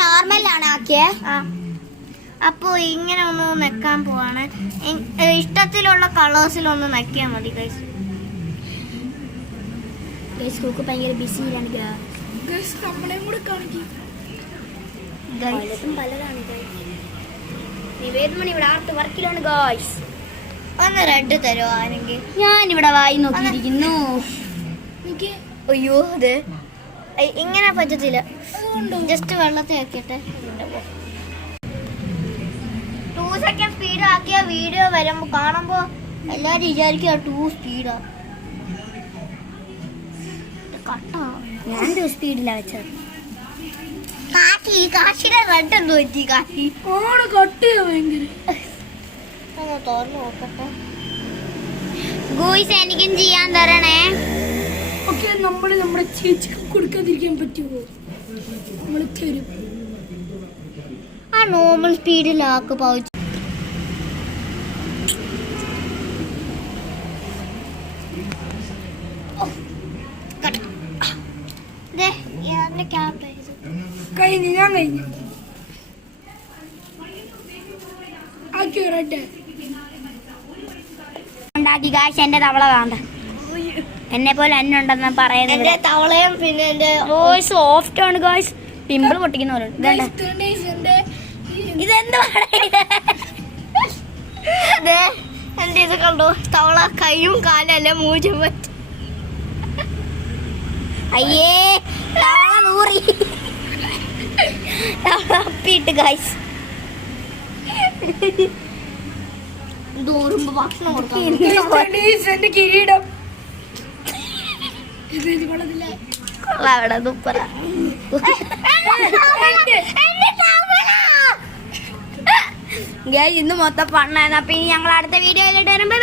നോർമലാണ് ആക്കിയേ. അപ്പൊ ഇങ്ങനെ ഒന്ന് നെക്കാൻ പോവാണ്. ഇഷ്ടത്തിലുള്ള കളേഴ്സിലൊന്ന് നെക്കിയാൽ മതി ഗൈസ്. ഭയങ്കര ബിസിയിലാണ് നിവേദമണി ഇവിടെ ആർട്ട് വർക്കിലാണ് ഗൈസ്. ഒന്ന് റെഡ് തരുമോ ആണെങ്കിൽ? ഞാനിവിടെ വായി നോക്കിയിരിക്കുന്നു. അയ്യോ അത് ഇങ്ങനെ പറ്റത്തില്ല. ജസ്റ്റ് വെള്ളത്തിൽ വെക്കട്ടെ. 2 സെക്കൻഡ് സ്പീഡ് ആക്കിയ വീഡിയോ വരുമ്പോ കാണുമ്പോ എല്ലാരും വിചാരിക്കുക 2 സ്പീഡാ. ഞാൻ 2 സ്പീഡിലാ വെച്ചത്. കാശിയുടെ റെഡ് എന്തോ പറ്റി? കാശി തുറന്നു നോക്കട്ടെ. ഗൂയ്സ് എനിക്കും ചെയ്യാൻ തരണേ. നമ്മള് നമ്മുടെ ചേച്ചിക്ക് കൊടുക്കാതിരിക്കാൻ പറ്റുമോ? നമ്മള് തരും. ആ നോർമൽ സ്പീഡിലാക്ക് പൗച്ച്. കഴിഞ്ഞു, ഞാൻ കഴിഞ്ഞു. ഉണ്ടാക്കി കാശ്. എന്റെ തവള വേണ്ട, എന്നെ പോലെ എന്നെ ഉണ്ടെന്ന് പറയുന്നത്. തവളയും പിന്നെ എന്റെ വോയിസ് സോഫ്റ്റ് ആണ് ഗായ്സ്. പിമ്പിൾ പൊട്ടിക്കുന്നവരുണ്ട്. ഇതെന്താ എന്റെ ഇത് കണ്ടോ? തവള കൈയും കാലല്ല മൂച്ചും പറ്റും. അയ്യേ തവള നൂറി. തവള അപ്പിട്ട് ഗായ്സ്. ദൂരുമ്പോ ഭക്ഷണം കൊടുക്കാം. കിരീടം അവിടെ ദുപ്പറ. ഇന്ന് മൊത്തം പണ്ണായിരുന്നു. അപ്പൊ ഇനി ഞങ്ങൾ അടുത്ത വീഡിയോയിലിട്ട് വരുമ്പോ